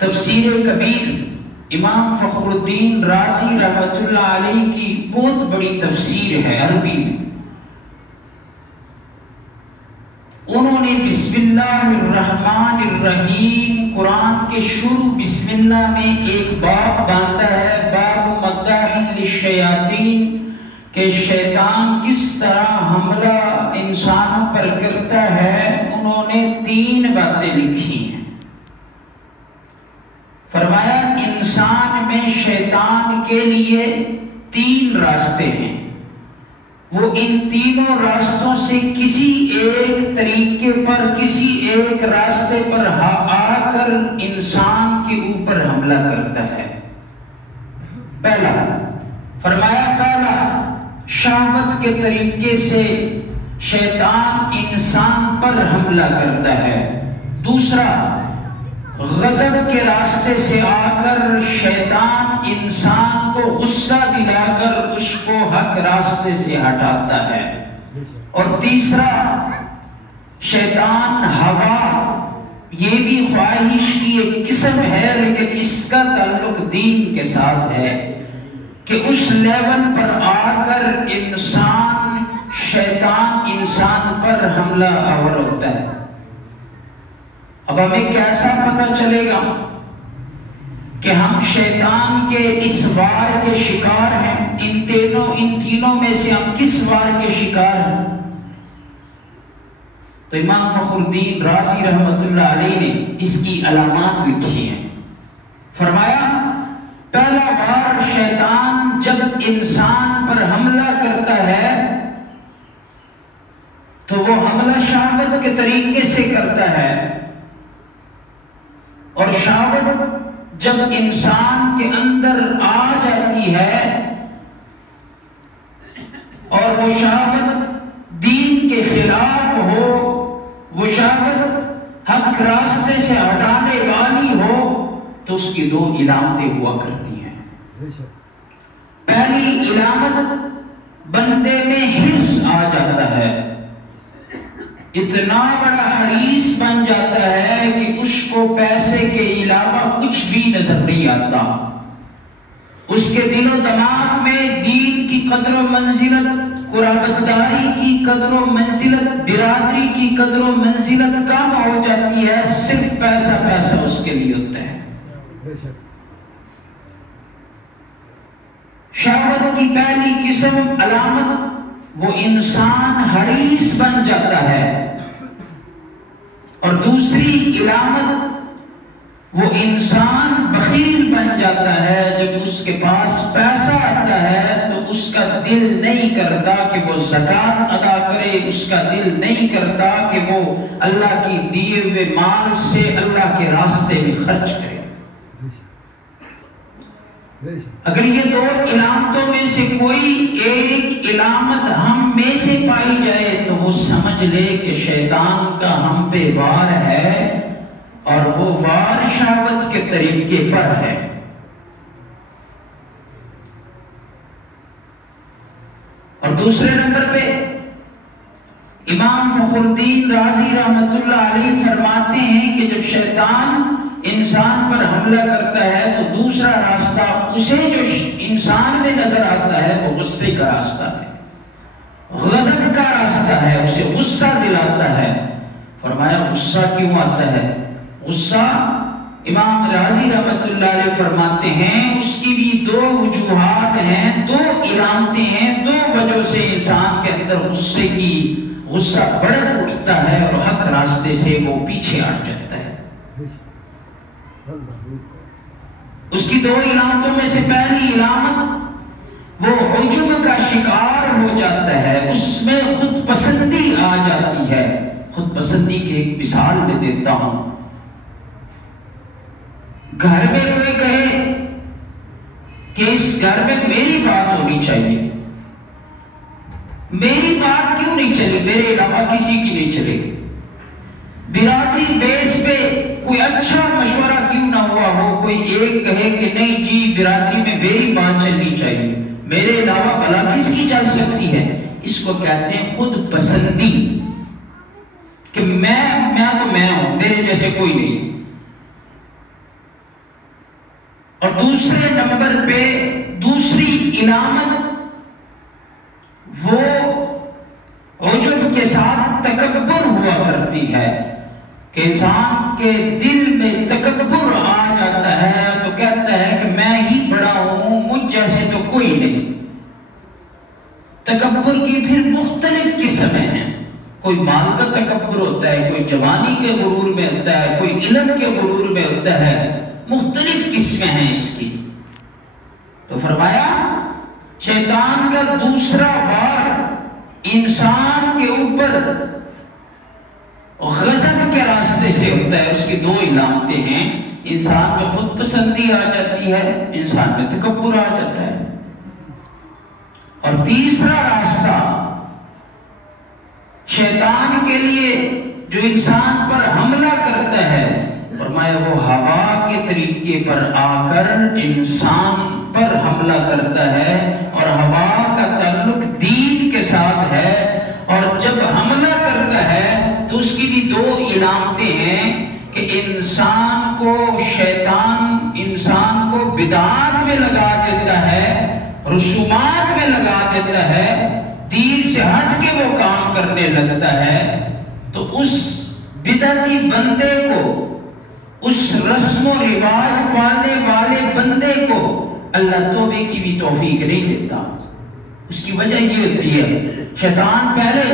تفسیر کبیر امام فخر الدین رازی رحمۃ اللہ علیہ کی بہت بڑی تفسیر ہے عربی میں. انہوں نے بسم اللہ الرحمن الرحیم قرآن کے شروع بسم اللہ میں ایک باب باندھا ہے، باب مداح للشیاطین، کہ شیطان کس طرح حملہ انسانوں پر کرتا ہے. انہوں نے 3 باتیں لکھی ہیں. فرمایا انسان میں شیطان کے لیے 3 راستے ہیں، وہ ان تینوں راستوں سے کسی ایک طریقے پر، کسی ایک راستے پر آ کر انسان کے اوپر حملہ کرتا ہے. پہلا فرمایا پہلا شہوت کے طریقے سے شیطان انسان پر حملہ کرتا ہے. دوسرا غضب کے راستے سے آ کر شیطان انسان کو غصہ دلا کر اس کو حق راستے سے ہٹاتا ہے. اور تیسرا شیطان ہوا، یہ بھی خواہش کی ایک قسم ہے لیکن اس کا تعلق دین کے ساتھ ہے، کہ اس لیول پر آ کر شیطان انسان پر حملہ آور ہوتا ہے. اب ہمیں کیسا پتہ چلے گا کہ ہم شیطان کے اس وار کے شکار ہیں؟ ان تینوں میں سے ہم کس وار کے شکار ہیں؟ تو امام فخر الدین رازی رحمۃ اللہ علیہ نے اس کی علامات لکھی ہیں. فرمایا پہلا وار شیطان جب انسان پر حملہ کرتا ہے تو وہ حملہ شہوت کے طریقے سے کرتا ہے، اور شہوت جب انسان کے اندر آ جاتی ہے اور وہ شہوت دین کے خلاف ہو، وہ شہوت حق راستے سے ہٹانے والی ہو، تو اس کی 2 علامتیں ہوا کرتی ہیں. پہلی علامت بندے میں حرص آ جاتا ہے، اتنا بڑا حریص بن جاتا ہے کہ اس کو پیسے کے علاوہ کچھ بھی نظر نہیں آتا. اس کے دل و دماغ میں دین کی قدر و منزلت، قرابتداری کی قدر و منزلت، برادری کی قدر و منزلت کم ہو جاتی ہے. صرف پیسہ اس کے لیے ہوتا ہے. شہوت کی پہلی قسم علامت، وہ انسان حریص بن جاتا ہے. اور دوسری علامت، وہ انسان بخیل بن جاتا ہے. جب اس کے پاس پیسہ آتا ہے تو اس کا دل نہیں کرتا کہ وہ زکات ادا کرے، اس کا دل نہیں کرتا کہ وہ اللہ کی دیے ہوئے مال سے اللہ کے راستے میں خرچ کرے. اگر یہ 2 علامتوں میں سے کوئی ایک علامت ہم میں سے پائی جائے تو وہ سمجھ لے کہ شیطان کا ہم پہ وار ہے، اور وہ وار شہوت کے طریقے پر ہے. اور دوسرے نمبر پہ امام فخر الدین رازی رحمۃ اللہ علیہ فرماتے ہیں کہ جب شیطان انسان پر حملہ کرتا ہے تو دوسرا راستہ اسے جو انسان میں نظر آتا ہے وہ غصے کا راستہ ہے، غضب کا راستہ ہے، اسے غصہ دلاتا ہے. فرمایا غصہ کیوں آتا ہے؟ غصہ امام رازی رحمۃ اللہ علیہ فرماتے ہیں اس کی بھی 2 وجوہات ہیں، 2 علامتیں ہیں. 2 وجہ سے انسان کے اندر غصہ بڑھ اٹھتا ہے اور حق راستے سے وہ پیچھے ہٹ جاتا ہے. اس کی 2 علامتوں میں سے پہلی علامت، وہ ہجوم کا شکار ہو جاتا ہے، اس میں خود پسندی آ جاتی ہے. خود پسندی کی ایک مثال میں دیتا ہوں. گھر میں کوئی کہے کہ اس گھر میں میری بات ہونی چاہیے، میری بات کیوں نہیں چلے، میرے علاوہ کسی کی نہیں چلے گی. برادری بیس پہ کوئی اچھا مشورہ کیوں نہ ہوا ہو، کوئی ایک کہے کہ نہیں جی برادری میں میری بات چلنی چاہیے، میرے علاوہ بھلا کس کی چل سکتی ہے. اس کو کہتے ہیں خود پسندی، کہ میں تو میں ہوں، میرے جیسے کوئی نہیں. اور دوسرے نمبر پہ دوسری علامت وہ عجب کے ساتھ تکبر ہوا کرتی ہے کہ انسان کے دل میں تکبر آ جاتا ہے تو کہتا ہے کہ میں ہی بڑا ہوں، مجھ جیسے تو کوئی نہیں۔ تکبر کی پھر مختلف قسمیں ہیں، کوئی مال کا تکبر ہوتا ہے، کوئی جوانی کے غرور میں ہوتا ہے، کوئی علم کے غرور میں ہوتا ہے، مختلف قسمیں ہیں اس کی۔ تو فرمایا شیطان کا دوسرا وار انسان کے اوپر غضب کے راستے سے ہوتا ہے۔ اس کی دو علامتیں ہیں، انسان میں خود پسندی آ جاتی ہے، انسان میں تکبر آ جاتا ہے۔ اور تیسرا راستہ شیطان کے لیے جو انسان پر حملہ کرتا ہے، فرمایا وہ ہوا کے طریقے پر آ کر انسان پر حملہ کرتا ہے، اور ہوا کا تعلق دین کے ساتھ ہے، اور جب حملہ کرتا ہے تو اس کی بھی دو علامتیں ہیں کہ انسان کو شیطان انسان کو بدعات میں لگا دیتا ہے، رسومات میں لگا دیتا ہے، دین سے ہٹ کے وہ کام کرنے لگتا ہے۔ تو اس بدعتی بندے کو، اس رسم و رواج پالنے والے بندے کو اللہ توبے کی بھی توفیق نہیں دیتا۔ اس کی وجہ یہ ہوتی ہے شیطان پہلے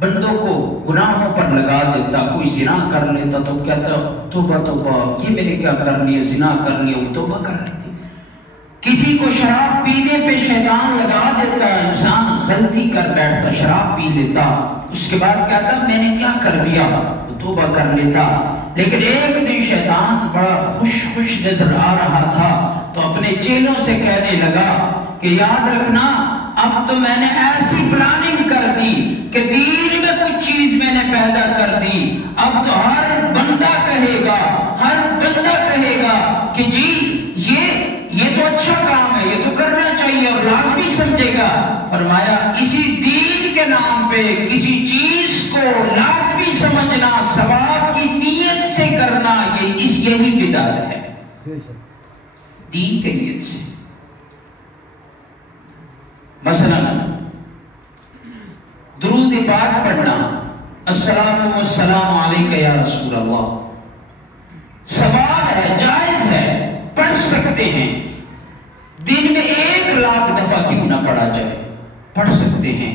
بندوں کو گناہوں پر لگا دیتا، کوئی زنا کر لیتا تو کہتا توبہ توبہ، یہ میں نے کیا کر لیا، زنا کر لیا، وہ توبہ کر لیتی۔ کسی کو شراب پینے پہ شیطان لگا دیتا، انسان غلطی کر بیٹھتا، شراب پی لیتا، اس کے بعد کہتا میں نے کیا کر دیا، وہ توبہ کر لیتا۔ لیکن ایک دن شیطان بڑا خوش نظر آ رہا تھا تو اپنے چیلوں سے کہنے لگا کہ یاد رکھنا، اب تو میں نے ایسی پلاننگ کر دی کہ دین میں کچھ چیز میں نے پیدا کر دی، اب تو ہر بندہ کہے گا کہ جی یہ تو اچھا کام ہے، یہ تو کرنا چاہیے اور لازمی سمجھے گا۔ فرمایا اسی دین کے نام پہ کسی چیز کو لازمی سمجھنا، ثواب کی نیت سے کرنا، یہی بدعت ہے، دین کے نیت سے۔ مثلا درود پاک پڑھنا، السلام والسلام علیک یا رسول اللہ، ثواب ہے، جائز ہے، پڑھ سکتے ہیں، دن میں 1,00,000 دفعہ کیوں نہ پڑھا جائے، پڑھ سکتے ہیں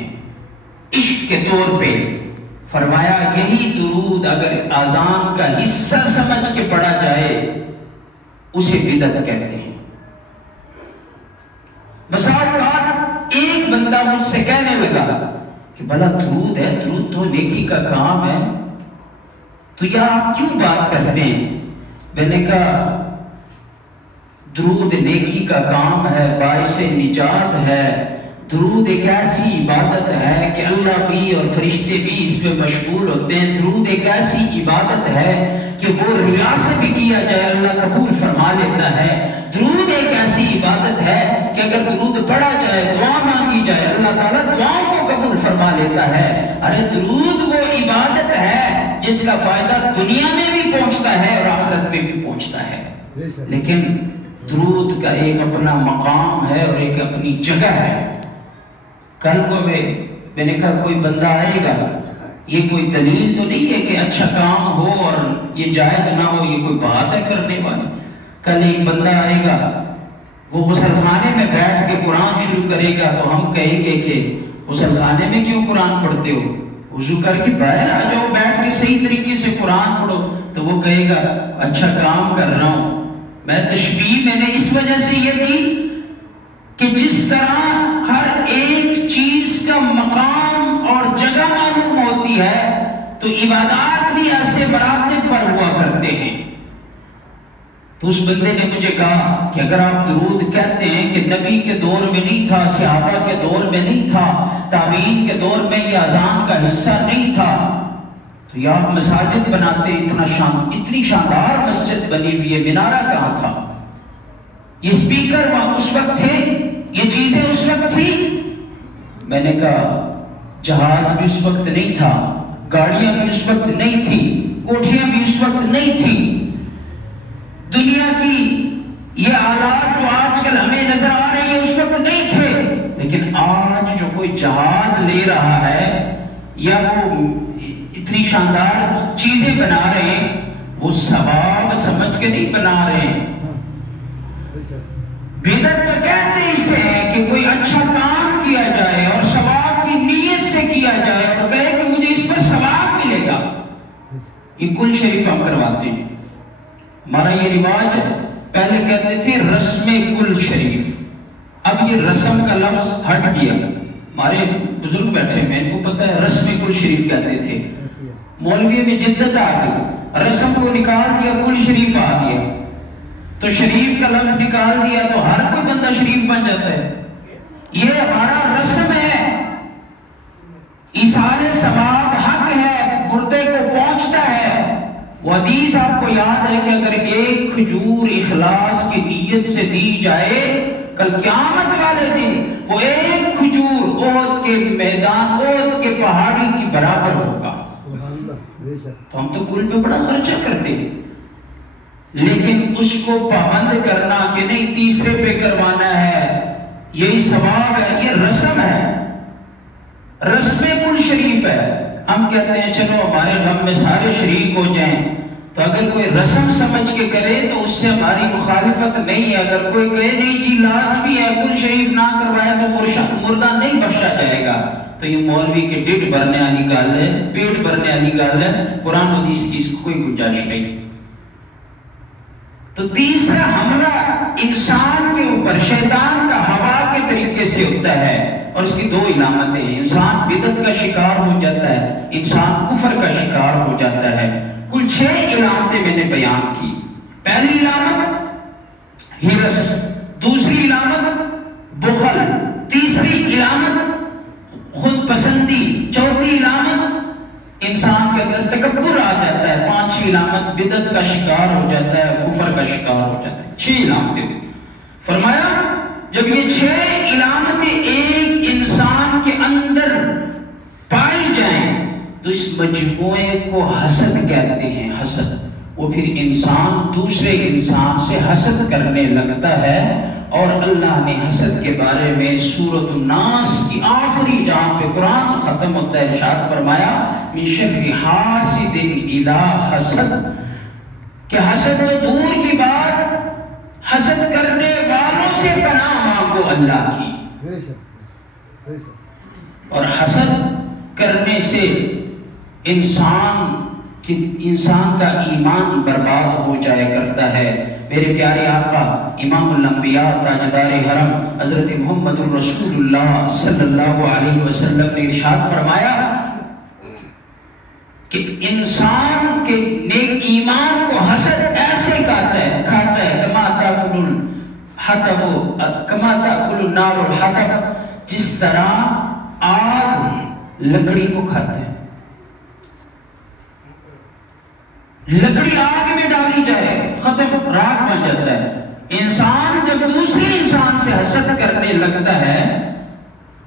عشق کے طور پہ۔ فرمایا یہی درود اگر اذان کا حصہ سمجھ کے پڑھا جائے اسے بدعت کہتے ہیں۔ بس ایک بندہ مجھ سے کہنے لگا کہ بھلا درود ہے، درود تو نیکی کا کام ہے، تو یہ آپ کیوں بات کرتے ہیں؟ میں نے کہا درود نیکی کا کام ہے، باعث نجات ہے، درود ایک ایسی عبادت ہے کہ اللہ بھی اور فرشتے بھی اس میں مشغول ہوتے ہیں، درود ایک ایسی عبادت ہے کہ وہ ریا سے بھی کیا جائے اللہ قبول فرما لیتا ہے، درود ایک ایسی عبادت ہے کہ اگر درود پڑھا جائے، دعا مانگی جائے، اللہ تعالیٰ دعاؤں کو قبول فرما لیتا ہے۔ ارے درود وہ عبادت ہے جس کا فائدہ دنیا میں بھی پہنچتا ہے اور آخرت میں بھی پہنچتا ہے، لیکن درود کا ایک اپنا مقام ہے اور ایک اپنی جگہ ہے۔ کل کو میں نے کہا کوئی بندہ آئے گا، یہ کوئی دلیل تو نہیں ہے کہ اچھا کام ہو اور یہ جائز نہ ہو، یہ کوئی بات ہے کرنے والی۔ کل ایک بندہ آئے گا، وہ غسل خانے میں بیٹھ کے قرآن شروع کرے گا تو ہم کہیں گے کہ غسل خانے میں کیوں قرآن پڑھتے ہو، وضو کر کے باہر آ جاؤ، بیٹھ کے صحیح طریقے سے قرآن پڑھو، تو وہ کہے گا اچھا کام کر رہا ہوں۔ تشبیہ میں نے اس وجہ سے یہ دی کہ جس طرح ہر ایک چیز کا مقام اور جگہ معلوم ہوتی ہے تو عبادات بھی ایسے مراتب پر ہوا کرتے ہیں۔ تو اس بندے نے مجھے کہا کہ اگر آپ درود کہتے ہیں کہ نبی کے دور میں نہیں تھا، صحابہ کے دور میں نہیں تھا، تابعین کے دور میں یہ اذان کا حصہ نہیں تھا، تو یہ آپ مساجد بناتے، اتنی شاندار مسجد بنی ہوئی ہے، مینارہ کہاں تھا؟ یہ سپیکر وہاں اس وقت تھے، یہ چیزیں اس وقت تھی؟ میں نے کہا جہاز بھی اس وقت نہیں تھا، گاڑیاں بھی اس وقت نہیں تھی، کوٹھیاں بھی اس وقت نہیں تھی، دنیا کی یہ آلات جو آج کل ہمیں نظر آ رہے ہیں اس وقت نہیں تھے، لیکن آج جو کوئی جہاز لے رہا ہے یا وہ اتنی شاندار چیزیں بنا رہے ہیں، وہ ثواب سمجھ کے نہیں بنا رہے ہیں۔ بدعت تو کہتے اسے ہیں کہ کوئی اچھا کام کیا جائے اور ثواب کی نیت سے کیا جائے اور کہے کہ مجھے اس پر ثواب ملے گا۔ یہ کل شریف ہم کرواتے ہیں، ہمارا یہ رواج ہے۔ پہلے کہتے تھے رسم کل شریف، اب یہ رسم کا لفظ ہٹ گیا۔ ہمارے بزرگ بیٹھے ہیں، ان کو پتہ ہے رسم کل شریف کہتے تھے، مولوی میں جدت آ گئی، رسم کو نکال دیا، کل شریف آ گیا، تو شریف کا لفظ نکال دیا تو ہر کوئی بندہ شریف بن جاتا ہے۔ یہ ہمارا رسم ہے، ایصال ثواب حق ہے، مردے کو پہنچتا ہے۔ وہ حدیث آپ کو یاد ہے کہ اگر ایک کھجور اخلاص کی نیت سے دی جائے، کل قیامت والے دن وہ ایک کھجور احد کے میدان، احد کے پہاڑی کی برابر ہوگا۔ تو ہم تو کل پہ بڑا خرچہ کرتے ہیں، لیکن اس کو پابند کرنا کہ نہیں تیسرے پہ کروانا ہے، یہی ثواب ہے، یہ رسم ہے، رسم کل شریف ہے۔ ہم کہتے ہیں چلو ہمارے غم میں سارے شریک ہو جائیں، تو اگر کوئی رسم سمجھ کے کرے تو اس سے ہماری مخالفت نہیں ہے۔ اگر کوئی کہے نہیں جی لازمی ہے کل شریف نہ کروایا تو مردہ نہیں بخشا جائے گا، تو یہ مولوی کے ڈٹ بھرنے والی گل ہے، پیٹ بھرنے والی گل ہے، قرآن حدیث کی اس کو کوئی گنجائش نہیں۔ تو تیسرا حملہ انسان کے اوپر شیطان کا ہوا کے طریقے سے ہوتا ہے، اور اس کی دو علامتیں ہیں۔ انسان بدعت کا شکار ہو جاتا ہے، انسان کفر کا شکار ہو جاتا ہے۔ کل 6 علامتیں میں نے بیان کی۔ پہلی علامت ہرس، دوسری علامت بخل، تیسری علامت خود پسندی، چوتھی علامت انسان کے اندر تکبر آ جاتا ہے، پانچویں علامت بدعت کا شکار ہو جاتا ہے، کفر کا شکار ہو جاتا ہے۔ 6 علامتیں فرمایا جب یہ 6 علامتیں ایک انسان کے اندر پائی جائیں تو اس مجموعے کو حسد کہتے ہیں۔ حسد، وہ پھر انسان دوسرے انسان سے حسد کرنے لگتا ہے، اور اللہ نے حسد کے بارے میں سورۃ الناس کی آخری جہاں پہ قرآن ختم ہوتا ہے ارشاد فرمایا من شر حاسد اذا حسد، کہ حسد و دور کی بات، حسد کرنے والوں سے پناہ مانگو اللہ کی، اور حسد کرنے سے انسان کا ایمان برباد ہو جایا کرتا ہے۔ میرے پیارے آقا امام الانبیاء تاجدار حرم حضرت محمد الرسول اللہ صلی اللہ علیہ وسلم نے ارشاد فرمایا کہ انسان کے نیک ایمان کو حسد ایسے کھاتا ہے کما تاکل النار الحطب، جس طرح آگ لکڑی کو کھاتا ہے۔ لکڑی آگ میں ڈالی جائے ختم، راکھ بن جاتا ہے۔ انسان جب دوسرے انسان سے حسد کرنے لگتا ہے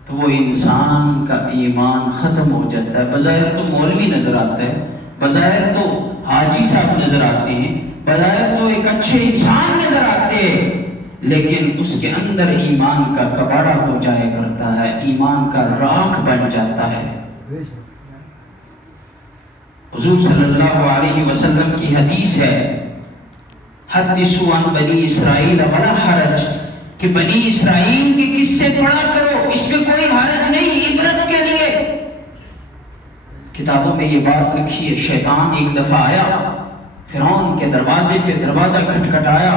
تو وہ انسان کا ایمان ختم ہو جاتا ہے۔ بظاہر تو مولوی نظر آتا ہے، بظاہر تو حاجی صاحب نظر آتے ہیں، بظاہر تو ایک اچھے انسان نظر آتے ہیں، لیکن اس کے اندر ایمان کا کباڑا ہو جایا کرتا ہے، ایمان کا راکھ بن جاتا ہے۔ حضور صلی اللہ علیہ وسلم کی حدیث ہے حدثوا عن بنی اسرائیل ولا حرج، کہ بنی اسرائیل کے قصے پڑھا کرو، اس میں کوئی حرج نہیں، عبرت کے لیے۔ کتابوں میں یہ بات لکھی ہے۔ شیطان ایک دفعہ آیا فرعون کے دروازے پہ، دروازہ کھٹکھٹایا،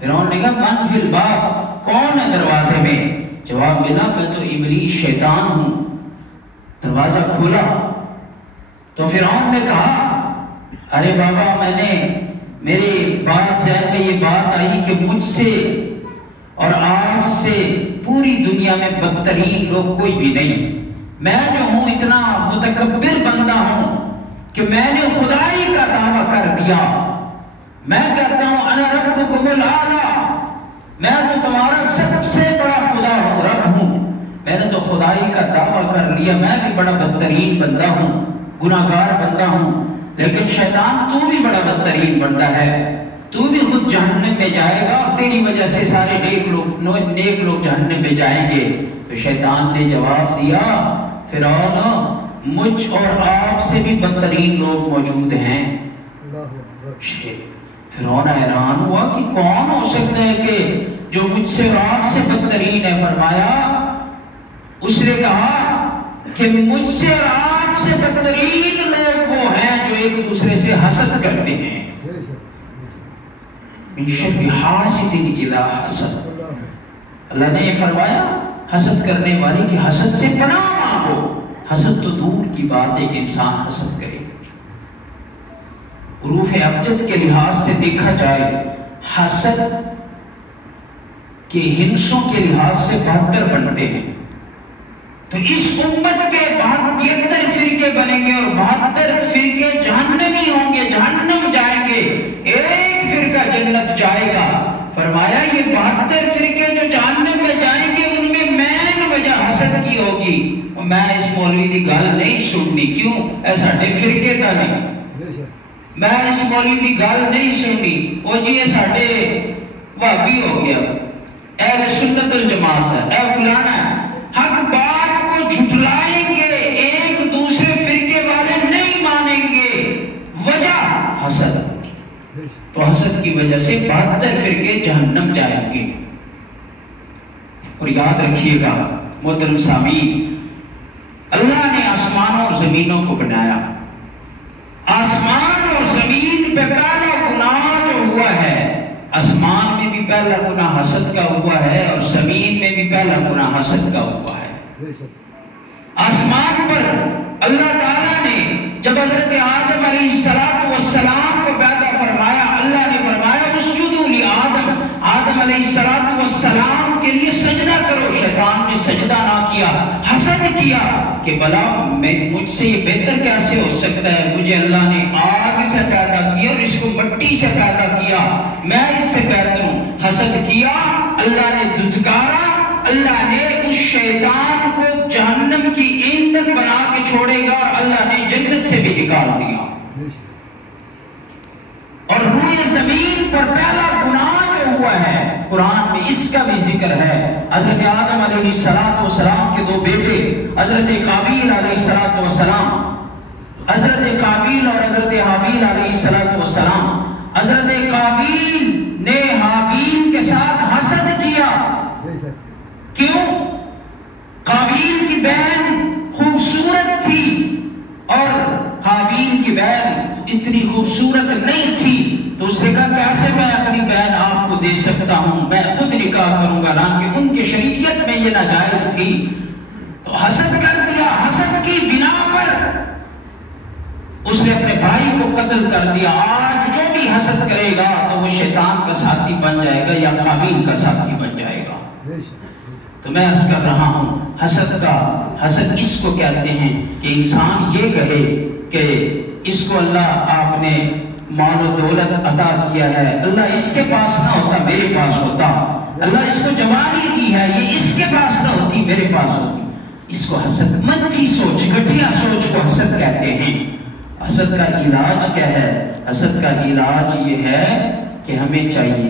فرعون نے کہا من فی الباب، کون ہے دروازے میں؟ جواب ملا میں تو ابلیس شیطان ہوں۔ دروازہ کھولا تو فرعون نے کہا ارے بابا، میں نے میرے بات ذہن میں یہ بات آئی کہ مجھ سے اور آپ سے پوری دنیا میں بدترین لوگ کوئی بھی نہیں۔ میں جو ہوں اتنا متکبر بندہ ہوں کہ میں نے خدائی کا دعویٰ کر دیا۔ میں کہتا ہوں انا ربکم الاعلی، میں تو تمہارا سب سے بڑا خدا ہوں، رب ہوں۔ میں نے تو خدائی کا دعویٰ کر لیا، میں بھی بڑا بدترین بندہ ہوں، گناہگار بندہ ہوں، لیکن شیطان تو بھی بڑا بدترین بندہ ہے۔ تو بھی خود جہنم میں جائے گا اور تیری وجہ سے سارے نیک لوگ جہنم میں جائیں گے۔ تو شیطان نے جواب دیا فرعون مجھ اور آپ سے بھی بدترین لوگ موجود ہیں۔ فرعون حیران ہوا کہ کون ہو سکتا ہے کہ جو مجھ سے اور آپ سے بدترین ہے؟ فرمایا، اس نے کہا کہ مجھ سے اور آپ سے بدترین لوگ وہ ہیں جو ایک دوسرے سے حسد کرتے ہیں۔ من شر حاسد اذا حسد، اللہ نے فرمایا حسد کرنے والے کی حسد سے پناہ مانگو۔ حسد تو دور کی بات ہے کہ انسان حسد کرے۔ حروف ابجد کے لحاظ سے دیکھا جائے حسد کے ہندسوں کے لحاظ سے 72 بنتے ہیں، تو اس امت کے 73 فرقے بنیں گے اور 72 فرقے جہنمی ہوں گے، جہنم جائیں گے، ایک فرقہ جنت جائے گا۔ فرمایا یہ 72 فرقے جو جہنم میں جائیں گے ان میں مین وجہ حسد کی ہوگی۔ میں اس مولوی کی گل نہیں سننی، کیوں؟ اے ساڈے فرقے کا نہیں، میں اس مولوی کی گل نہیں سننی، وہ جی یہ ساڈے وہابی ہو گیا، اہل سنت الجماعت ہے، اے فلانا ہے۔ حق بات کو جھٹلائیں گے، ایک دوسرے فرقے والے نہیں مانیں گے، وجہ حسد۔ تو حسد کی وجہ سے 72 فرقے جہنم جائیں گے۔ اور یاد رکھیے گا محترم سامعین، اللہ نے آسمانوں اور زمینوں کو بنایا، آسمان اور زمین پہ پہلا گناہ جو ہوا ہے، آسمان میں بھی پہلا گناہ حسد کا ہوا ہے اور زمین میں بھی پہلا گناہ حسد کا ہوا ہے۔ آسمان پر اللہ تعالیٰ نے جب حضرت آدم علیہ السلام کو پیدا فرمایا، اللہ نے فرمایا اسجدوا لآدم، آدم علیہ السلام کے لیے سجدہ کرو۔ شیطان نے سجدہ نہ کیا، حسد کیا کہ بلا مجھ سے یہ بہتر کیسے ہو سکتا ہے، مجھے اللہ نے آگ سے پیدا کیا اور اس کو مٹی سے پیدا کیا، میں اس سے بہتر ہوں۔ حسد کیا، اللہ نے دھتکارا، اللہ نے اس شیطان کو جہنم کی ایندھن بنا کے چھوڑے گا اور اللہ نے جنت سے بھی نکال دیا۔ اور روئے زمین پر پہلا گناہ جو ہوا ہے قرآن میں اس کا بھی ذکر ہے۔ حضرت آدم علیہ السلام کے 2 بیٹے حضرت قابیل علیہ السلام، حضرت قابیل اور حضرت حابیل علیہ السلام۔ حضرت قابیل نے حابیل کے ساتھ حسد کیا، کیوں؟ قابیل کی بہن خوبصورت تھی اور حابیل کی بہن اتنی خوبصورت نہیں تھی، تو اس نے کہا کیسے میں اپنی بہن آپ کو دے سکتا ہوں، میں خود نکاح کروں گا، حالانکہ ان کی شریعت میں یہ ناجائز تھی۔ تو حسد کر دیا، حسد کی بنا پر اس نے اپنے بھائی کو قتل کر دیا۔ آج جو بھی حسد کرے گا تو وہ شیطان کا ساتھی بن جائے گا یا قابیل کا ساتھی بن جائے گا۔ تو میں عرض کر رہا ہوں حسد اس کو کہتے ہیں کہ انسان یہ کہے کہ اس کو اللہ آپ نے مال و دولت عطا کیا ہے، اللہ اس کے پاس نہ ہوتا میرے پاس ہوتا، اللہ اس کو جوانی دی ہے، یہ اس کے پاس نہ ہوتی میرے پاس ہوتی۔ اس کو حسد، منفی سوچ، گھٹیا سوچ کو حسد کہتے ہیں۔ حسد کا علاج کیا ہے؟ حسد کا علاج یہ ہے کہ ہمیں چاہیے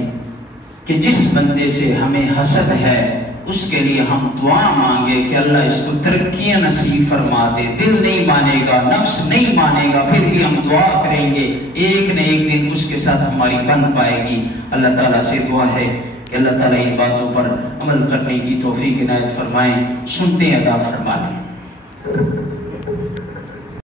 کہ جس بندے سے ہمیں حسد ہے اس کے لیے ہم دعا مانگے کہ اللہ اس کو ترقیاں نصیب فرما دے۔ دل نہیں مانے گا، نفس نہیں مانے گا، پھر بھی ہم دعا کریں گے، ایک نہ ایک دن اس کے ساتھ ہماری بن پائے گی۔ اللہ تعالیٰ سے دعا ہے کہ اللہ تعالیٰ ان باتوں پر عمل کرنے کی توفیق عنایت فرمائیں، سنتے ادا فرما لیں۔